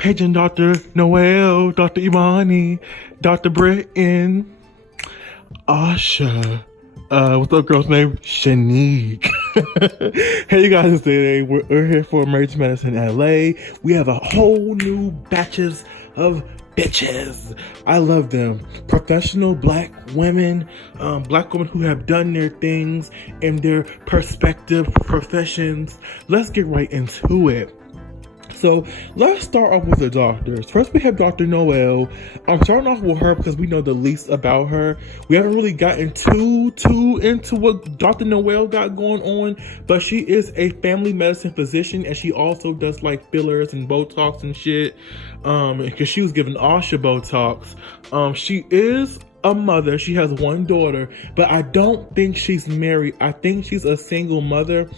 paging Dr. Noel, Dr. Imani, Dr. Britton, Asha. What's up, girl's name? Shanee. Hey, you guys, today we're here for Emergency Medicine LA. We have a whole new batches of bitches. I love them. Professional black women who have done their things in their perspective professions. Let's get right into it. So let's start off with the doctors. First, we have Dr. Noel. I'm starting off with her because we know the least about her. We haven't really gotten too into what Dr. Noel got going on, but she is a family medicine physician, and she also does like fillers and Botox and shit. Because she was giving Asha Botox. She is a mother. She has one daughter, but I don't think she's married. I think she's a single mother.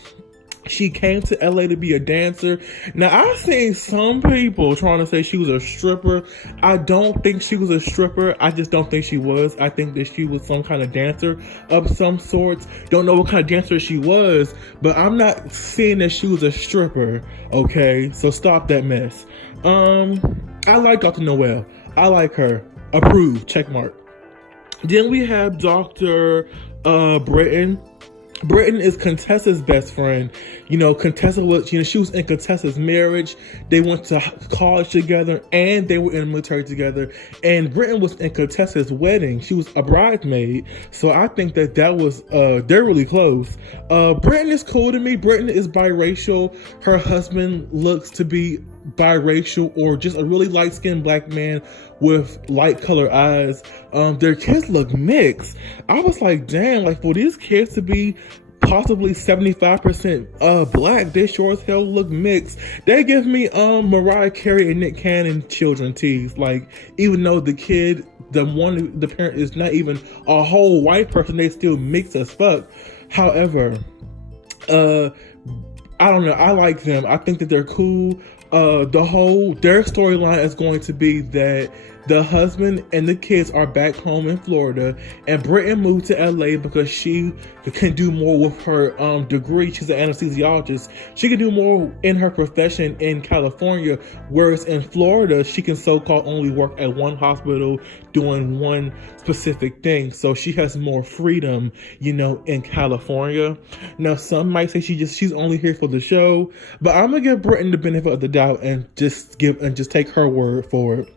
She came to LA to be a dancer. Now, I've seen some people trying to say she was a stripper. I don't think she was a stripper. I just don't think she was. I think that she was some kind of dancer of some sorts. Don't know what kind of dancer she was, but I'm not seeing that she was a stripper. Okay, so stop that mess. I like Dr. Noel. I like her. Approved. Check mark. Then we have Dr. Britton. Britton is Contessa's best friend. You know, Contessa was, she was in Contessa's marriage. They went to college together and they were in the military together. And Britton was in Contessa's wedding. She was a bridesmaid. So I think that was, they're really close. Britton is cool to me. Britton is biracial. Her husband looks to be biracial or just a really light-skinned black man with light colored eyes. Their kids look mixed. I was like, damn, like for these kids to be possibly 75% black, they sure as hell look mixed. They give me Mariah Carey and Nick Cannon children tease. Like, even though the parent is not even a whole white person, they still mix as fuck. However, I don't know, I like them. I think that they're cool. Their storyline is going to be that the husband and the kids are back home in Florida, and Britton moved to LA because she can do more with her degree. She's an anesthesiologist. She can do more in her profession in California, whereas in Florida, she can so-called only work at one hospital doing one specific thing. So she has more freedom, in California. Now, some might say she's only here for the show, but I'm gonna give Britton the benefit of the doubt and just take her word for it.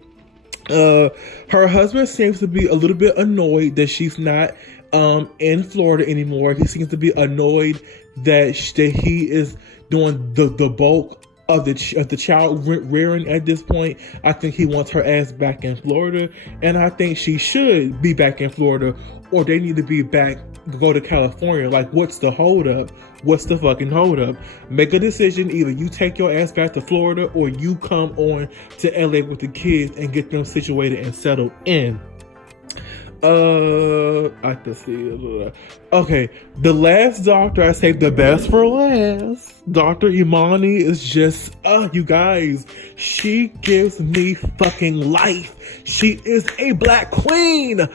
Her husband seems to be a little bit annoyed that she's not in Florida anymore. He seems to be annoyed that he is doing the bulk of the child rearing at this point. I think he wants her ass back in Florida, and I think she should be back in Florida, or they need to go to California. Like, what's the hold up? What's the fucking hold up? Make a decision. Either you take your ass back to Florida, or you come on to LA with the kids and get them situated and settled in. I can see. Okay, the last doctor, I saved the best for last. Dr. Imani is just, you guys, she gives me fucking life. She is a black queen.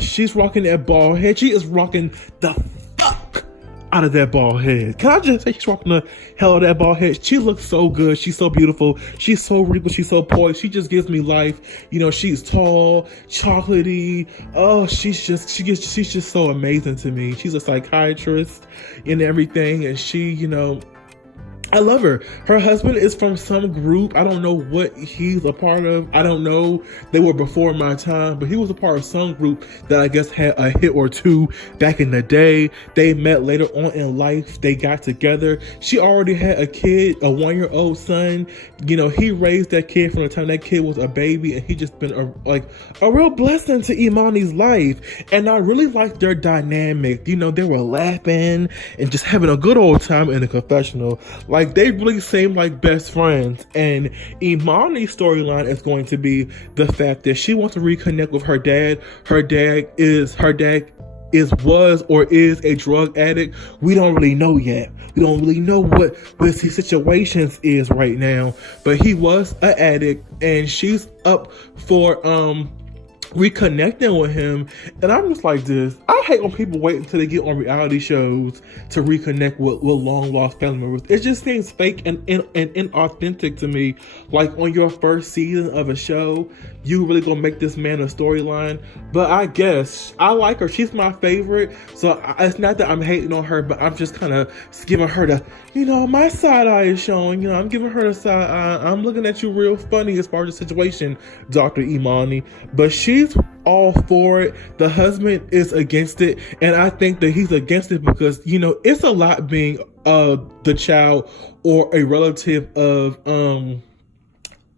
She's rocking that bald head. She is rocking the fuck out of that bald head. Can I just say she's rocking the hell out of that bald head? She looks so good. She's so beautiful. She's so regal. She's so poised. She just gives me life. She's tall, chocolatey. She's just so amazing to me. She's a psychiatrist and everything, and she, I love her. Her husband is from some group. I don't know what he's a part of. I don't know. They were before my time, but he was a part of some group that I guess had a hit or two back in the day. They met later on in life. They got together. She already had a kid, a 1-year-old son. He raised that kid from the time that kid was a baby, and he just been a real blessing to Imani's life. And I really liked their dynamic. They were laughing and just having a good old time in the confessional. Like, they really seem like best friends. And Imani's storyline is going to be the fact that she wants to reconnect with her dad. Her dad was or is a drug addict. We don't really know yet. We don't really know what his situations is right now. But he was an addict, and she's up for reconnecting with him, and I'm just like this. I hate when people wait until they get on reality shows to reconnect with long lost family members. It just seems fake and inauthentic to me. Like on your first season of a show, you really gonna make this man a storyline. But I guess I like her. She's my favorite. So it's not that I'm hating on her, but I'm just kind of giving her the, my side eye is showing. I'm giving her the side eye. I'm looking at you real funny as far as the situation, Dr. Imani. But she's all for it. The husband is against it. And I think that he's against it because, it's a lot being the child or a relative of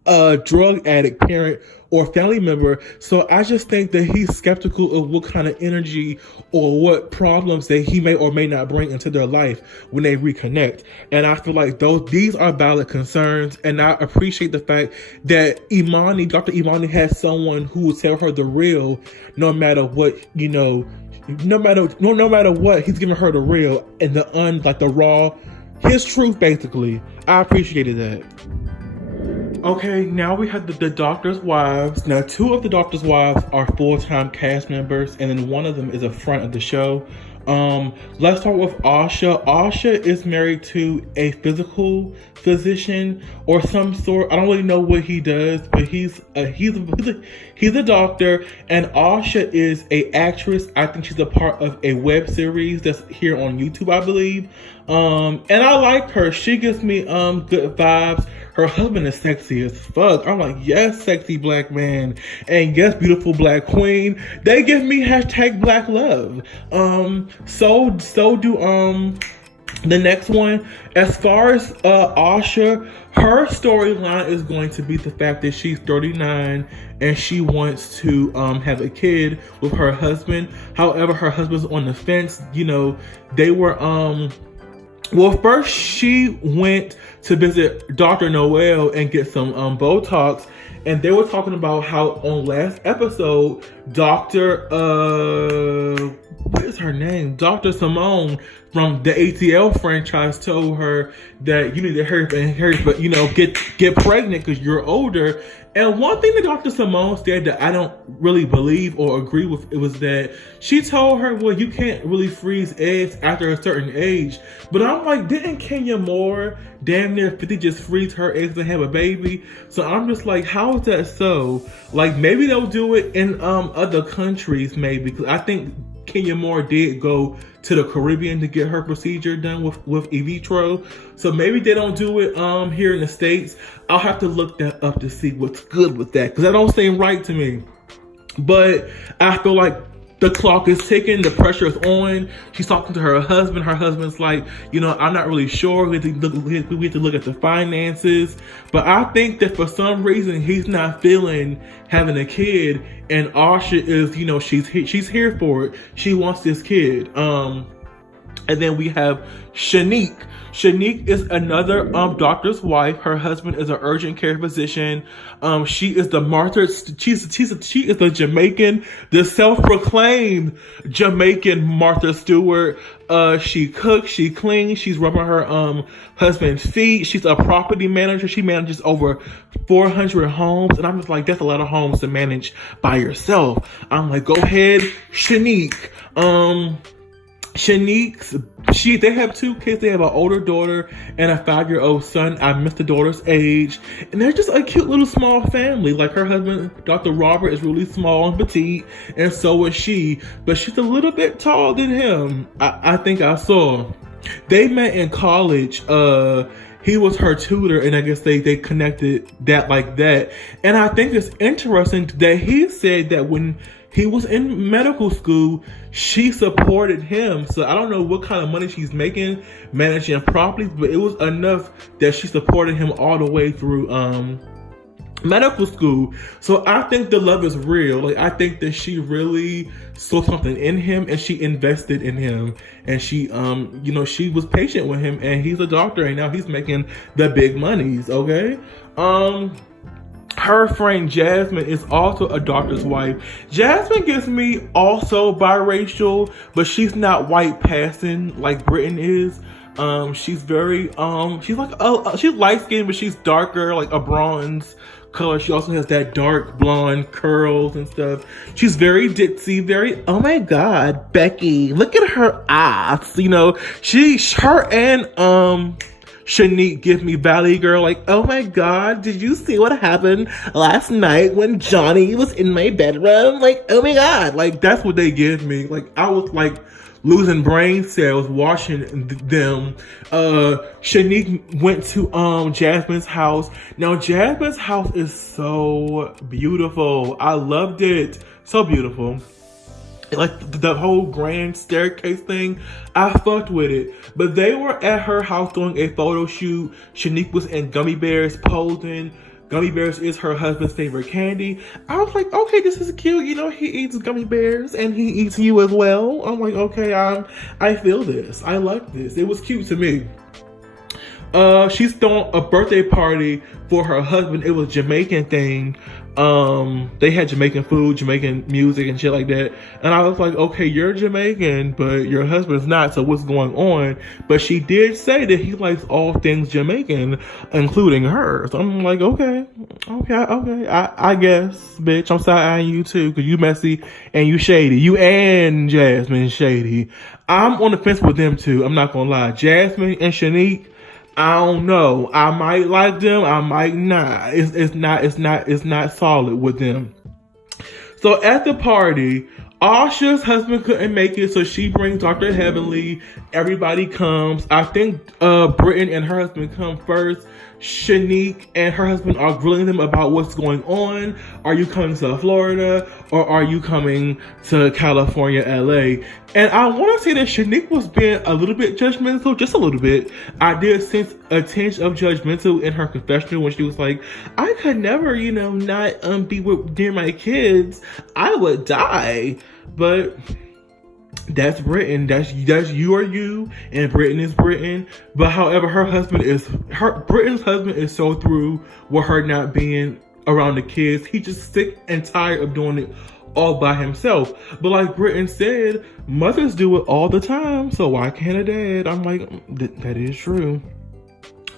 a drug addict parent or family member. So I just think that he's skeptical of what kind of energy or what problems that he may or may not bring into their life when they reconnect. And I feel like these are valid concerns. And I appreciate the fact that Dr. Imani has someone who will tell her the real, no matter what, no matter what, he's giving her the real and the raw, his truth, basically. I appreciated that. Okay, now we have the Drs Wives. Now, 2 of the Drs Wives are full-time cast members, and then one of them is a front of the show. Let's start with Asha. Asha is married to a physical physician or some sort. I don't really know what he does, but he's a doctor. And Asha is a actress. I think she's a part of a web series that's here on YouTube, I believe. And I like her. She gives me good vibes. Her husband is sexy as fuck. I'm like, yes, sexy black man. And yes, beautiful black queen. They give me #black love. So do the next one. As far as Asha, her storyline is going to be the fact that she's 39 and she wants to have a kid with her husband. However, her husband's on the fence. They were well, first she went to visit Dr. Noel and get some Botox, and they were talking about how on last episode, what is her name? Dr. Simone from the ATL franchise told her that you need to hurry, but get pregnant because you're older. And one thing that Dr. Simone said that I don't really believe or agree with, it was that she told her, well, you can't really freeze eggs after a certain age. But I'm like, didn't Kenya Moore, damn near 50, just freeze her eggs and have a baby? So I'm just like, how is that so? Like, maybe they'll do it in other countries, maybe. Because I think Kenya Moore did go to the Caribbean to get her procedure done with in vitro. So maybe they don't do it here in the States. I'll have to look that up to see what's good with that, because that don't seem right to me. But I feel like the clock is ticking, the pressure is on. She's talking to her husband. Her husband's like, I'm not really sure. We have to look at the finances. But I think that for some reason, he's not feeling having a kid. And Asha is, she's here for it. She wants this kid. And then we have Shanee. Shanee is another doctor's wife. Her husband is an urgent care physician. She is the Martha. She is the Jamaican, the self-proclaimed Jamaican Martha Stewart. She cooks, she cleans, she's rubbing her husband's feet. She's a property manager. She manages over 400 homes, and I'm just like, that's a lot of homes to manage by yourself. I'm like, go ahead, Shanee. They have 2 kids. They have an older daughter and a 5-year-old son. I missed the daughter's age. And they're just a cute little small family. Like, her husband, Dr. Robert, is really small and petite, and so is she. But she's a little bit taller than him. I think I saw. They met in college. He was her tutor, and I guess they connected that like that. And I think it's interesting that he said that when he was in medical school, she supported him. So I don't know what kind of money she's making managing properties, but it was enough that she supported him all the way through medical school. So I think the love is real. Like, I think that she really saw something in him and she invested in him, and she she was patient with him, and he's a doctor and now he's making the big monies. Okay. Her friend Jasmine is also a doctor's wife. Jasmine gives me also biracial, but she's not white passing like Britain is. She's very she's like she's light skinned, but she's darker, like a bronze color. She also has that dark blonde curls and stuff. She's very ditzy, very, oh my god, Becky, look at her ass. You know, her and Shanee give me Valley Girl, like, oh my god, did you see what happened last night when Johnny was in my bedroom? Like, oh my god, like, that's what they give me. Like, I was like losing brain cells watching them. Shanee went to Jasmine's house. Now Jasmine's house is so beautiful. I loved it. So beautiful. Like the whole grand staircase thing, I fucked with it. But they were at her house doing a photo shoot. Shanee was in gummy bears posing. Gummy bears is her husband's favorite candy. I was like, okay, this is cute. You know, he eats gummy bears and he eats you as well. I'm like, okay, I feel this. I like this. It was cute to me. She's throwing a birthday party for her husband. It was a Jamaican thing. They had Jamaican food, Jamaican music and shit like that. And I was like, okay, you're Jamaican, but your husband's not, so what's going on? But she did say that he likes all things Jamaican, including her. So I'm like, okay. I guess, bitch, I'm side-eyeing you too, because you messy and you shady. You and Jasmine shady. I'm on the fence with them too. I'm not gonna lie. Jasmine and Shanee, I don't know. I might like them. I might not. It's not solid with them. So at the party, Asha's husband couldn't make it, so she brings Dr. Heavenly. Everybody comes. I think Brittany and her husband come first. Shanique and her husband are grilling them about what's going on. Are you coming to Florida or are you coming to California, LA? And I want to say that Shanique was being a little bit judgmental, just a little bit. I did sense a tinge of judgmental in her confessional when she was like, I could never, not be near my kids. I would die. But that's Britain. That's you or you, and Britain is Britain. But however, Britain's husband is so through with her not being around the kids. He just sick and tired of doing it all by himself. But like Britain said, mothers do it all the time, so why can't a dad? I'm like, that is true.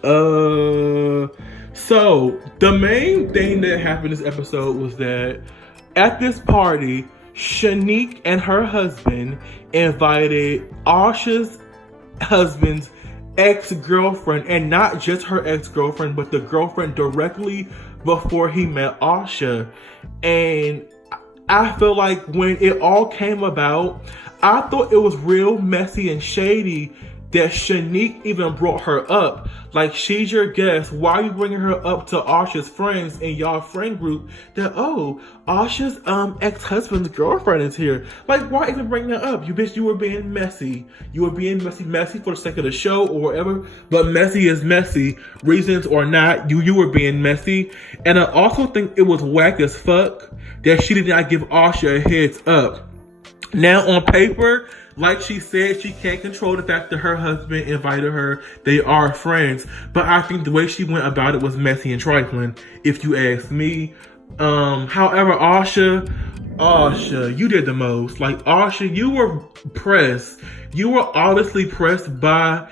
So the main thing that happened this episode was that at this party, Shanique and her husband invited Asha's husband's ex-girlfriend, and not just her ex-girlfriend, but the girlfriend directly before he met Asha. And I feel like when it all came about, I thought it was real messy and shady that Shanique even brought her up. Like, she's your guest. Why are you bringing her up to Asha's friends in y'all friend group that, oh, Asha's ex-husband's girlfriend is here? Like, why even bring that up? You bitch, you were being messy. You were being messy for the sake of the show or whatever, but messy is messy. Reasons or not, you were being messy. And I also think it was whack as fuck that she did not give Asha a heads up. Now, on paper, like she said, she can't control the fact that her husband invited her. They are friends. But I think the way she went about it was messy and trifling, if you ask me. However, Asha, you did the most. Like, Asha, you were pressed. You were obviously pressed by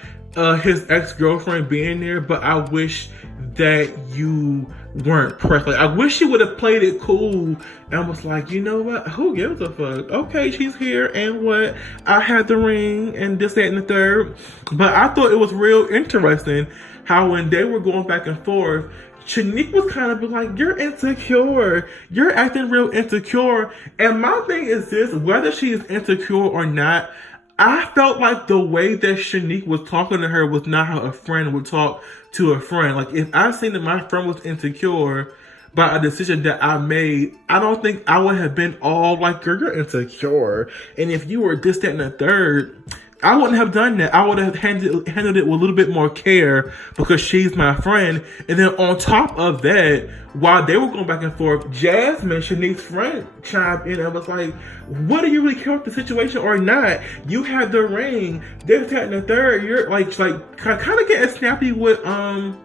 his ex-girlfriend being there, but I wish that you weren't pressed. Like, I wish she would have played it cool and was like, you know what? Who gives a fuck? Okay, she's here, and what? I had the ring, and this, that, and the third. But I thought it was real interesting how when they were going back and forth, Shanique was kind of like, you're insecure. You're acting real insecure. And my thing is this, whether she is insecure or not, I felt like the way that Shanique was talking to her was not how a friend would talk to a friend. Like, if I seen that my friend was insecure by a decision that I made, I don't think I would have been all like, girl, you're insecure. And if you were this, that, and the third, I wouldn't have done that. I would have handled it with a little bit more care because she's my friend. And then on top of that, while they were going back and forth, Jasmine, Shanique's friend, chimed in and was like, what, do you really care about the situation or not? You have the ring. This, that, and the third. You're like kind of getting snappy with Asha.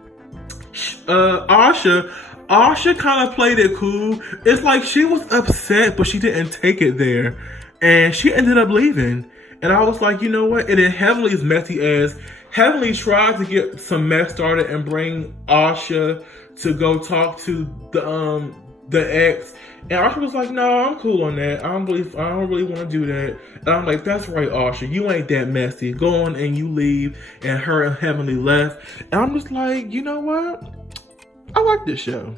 Asha kind of played it cool. It's like she was upset, but she didn't take it there. And she ended up leaving. And I was like, you know what? And then Heavenly's messy ass Heavenly tried to get some mess started and bring Asha to go talk to the ex, and Asha was like, "No, I'm cool on that. I don't really want to do that." And I'm like, "That's right, Asha. You ain't that messy. Go on and you leave." And her and Heavenly left, and I'm just like, you know what? I like this show.